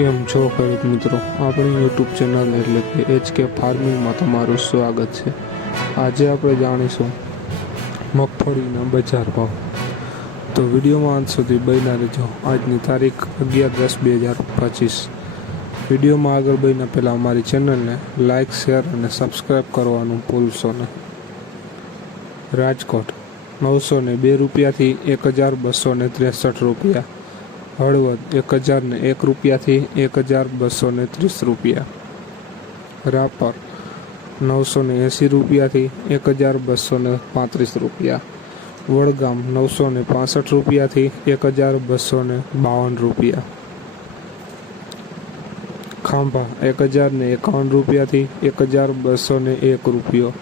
કેમ છો ખેડૂત મિત્રો, આપણી યુટ્યુબ ચેનલ એટલે કે HK ફાર્મિંગમાં તમારું સ્વાગત છે। આજે આપણે જાણીશું મગફળીના બજાર ભાવ। તો વિડીયોમાં અંત સુધી બન્યા રહેજો। આજની તારીખ 11/10/2025। વિડીયોમાં આગળ બન્યા પહેલાં અમારી ચેનલને લાઇક, શેર અને સબસ્ક્રાઈબ કરવાનું ભૂલશો નહીં। રાજકોટ 902 રૂપિયાથી 1263 રૂપિયા। હળવદ 1001 રૂપિયાથી 1230 રૂપિયા। રાપર 980 રૂપિયાથી 1235 રૂપિયા। વડગામ 965 રૂપિયાથી 1252 રૂપિયા। ખાંભા 1051 રૂપિયાથી 1201 રૂપિયો।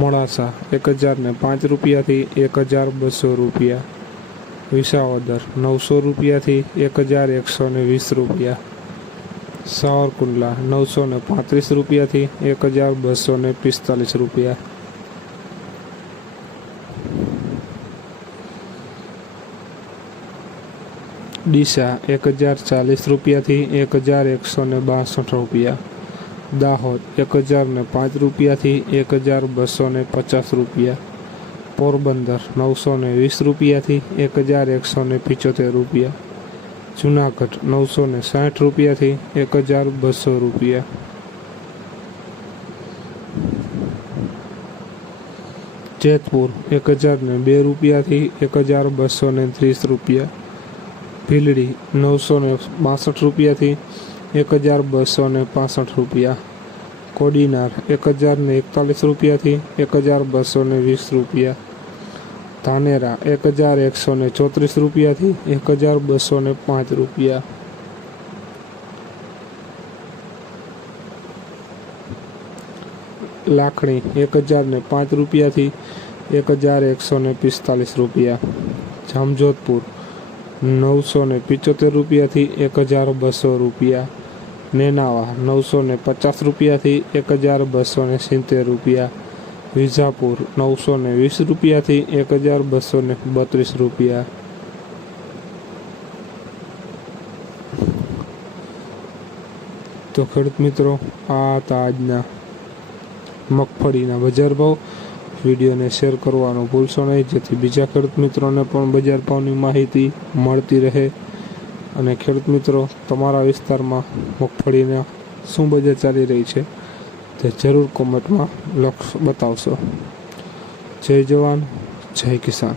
મોડાસા 1005 રૂપિયાથી 1200 રૂપિયા। વિસાવદર 900 રૂપિયાથી 1120 રૂપિયા। સાવરકુંડલા 935 રૂપિયાથી 1245 રૂપિયા। ડીસા 1040 રૂપિયાથી 1162 રૂપિયા। દાહોદ 1005 રૂપિયાથી 1250 રૂપિયા। પોરબંદર 920 રૂપિયાથી 1175 રૂપિયા। જુનાગઢ 960 રૂપિયાથી 1200 રૂપિયા। જેતપુર 1002 રૂપિયાથી 1230 રૂપિયા। ભીલડી 962 રૂપિયાથી 1265 રૂપિયા। કોડીનાર 1041 રૂપિયાથી 1220 રૂપિયા। ધાનેરા 1134 રૂપિયાથી 1205 રૂપિયા। લાખણી 1005 રૂપિયાથી 1145 રૂપિયા। જામજોધપુર 975 રૂપિયાથી 1200 રૂપિયા। નેનાવા 950 રૂપિયાથી 1270 રૂપિયા। વિજાપુર 920 રૂપિયાથી 1232 રૂપિયા। તો ખેડૂત મિત્રો, આ હતા આજના મગફળીના બજાર ભાવ। વિડીયોને શેર કરવાનું ભૂલશો નહીં, જેથી બીજા ખેડૂત મિત્રોને પણ બજાર ભાવની માહિતી મળતી રહે। અને ખેડૂત મિત્રો, તમારા વિસ્તારમાં મગફળીના શું બજાર ચાલી રહી છે તે જરૂર કોમેન્ટમાં બતાવશો। જય જવાન, જય કિસાન।